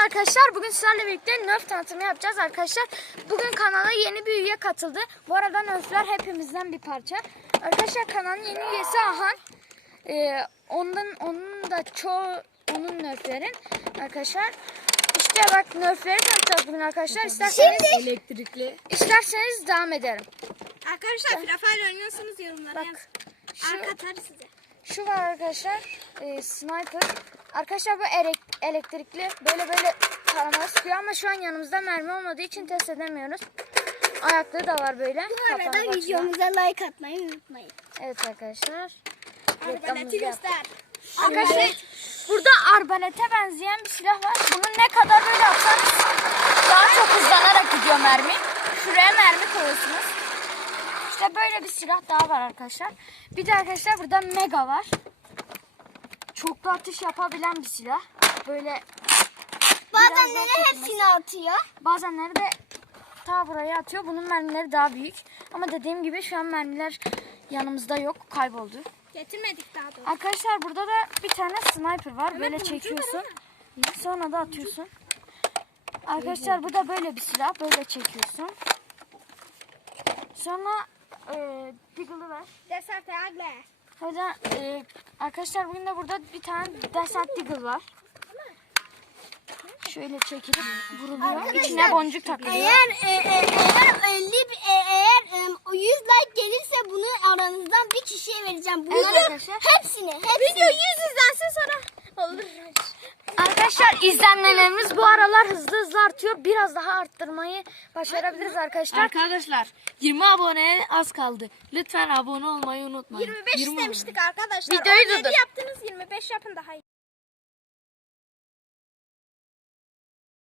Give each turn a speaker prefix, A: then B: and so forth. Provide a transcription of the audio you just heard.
A: arkadaşlar. Bugün sizlerle birlikte Nerf tanıtımı yapacağız arkadaşlar. Bugün kanala yeni bir üye katıldı. Bu arada Nerf'ler hepimizden bir parça. Arkadaşlar kanalın yeni üyesi Ahan. Onun da çoğu onun Nerf'lerin arkadaşlar. İşte bak Nerf'leri tanıtacağız bugün arkadaşlar. İsterseniz devam ederim.
B: Arkadaşlar Free Fire oynuyorsunuz, yorumlara
A: Bak,
B: yazın. Arka atar size.
A: Şu var arkadaşlar, sniper. Arkadaşlar bu elektrikli böyle tarama sıkıyor ama şu an yanımızda mermi olmadığı için test edemiyoruz. Ayakları da var böyle.
B: Bu arada videomuza like atmayı unutmayın.
A: Evet arkadaşlar.
B: Arbaleti göster.
A: Arkadaşlar burada arbalete benzeyen bir silah var. Bunu ne kadar böyle atsanız daha çok hızlanarak gidiyor mermi. Şuraya mermi koyuyorsunuz. İşte böyle bir silah daha var arkadaşlar. Bir de arkadaşlar burada mega var. Çoklu atış yapabilen bir silah. Böyle
B: Bazenleri hepsini atıyor.
A: bazenleri de ta buraya atıyor. Bunun mermileri daha büyük. Ama dediğim gibi şu an mermiler yanımızda yok. Kayboldu.
B: Getirmedik daha doğrusu.
A: Arkadaşlar burada da bir tane sniper var. Böyle çekiyorsun. Sonra da atıyorsun. Arkadaşlar bu da böyle bir silah. Böyle çekiyorsun. Sonra Deagle'ı var.
B: Desert Eagle.
A: Hocam arkadaşlar bugün de burada bir tane Desert Deagle var. Şöyle çekilip vuruluyor.
B: Arkadaşlar,
A: İçine boncuk takılıyor.
B: Eğer 100 like gelirse bunu aranızdan bir kişiye vereceğim. Bunu
A: Evet arkadaşlar.
B: hepsini. Video 100 izlensin sonra olur.
A: Arkadaşlar izlenmelerimiz bu aralar hızlı artıyor. Biraz daha arttırmayı başarabiliriz arkadaşlar.
C: Arkadaşlar 20 aboneye az kaldı. Lütfen abone olmayı unutmayın.
B: 25
C: 20
B: istemiştik arkadaşlar.
A: Videoyu
B: 17
A: durdur.
B: yaptınız, 25 yapın daha iyi.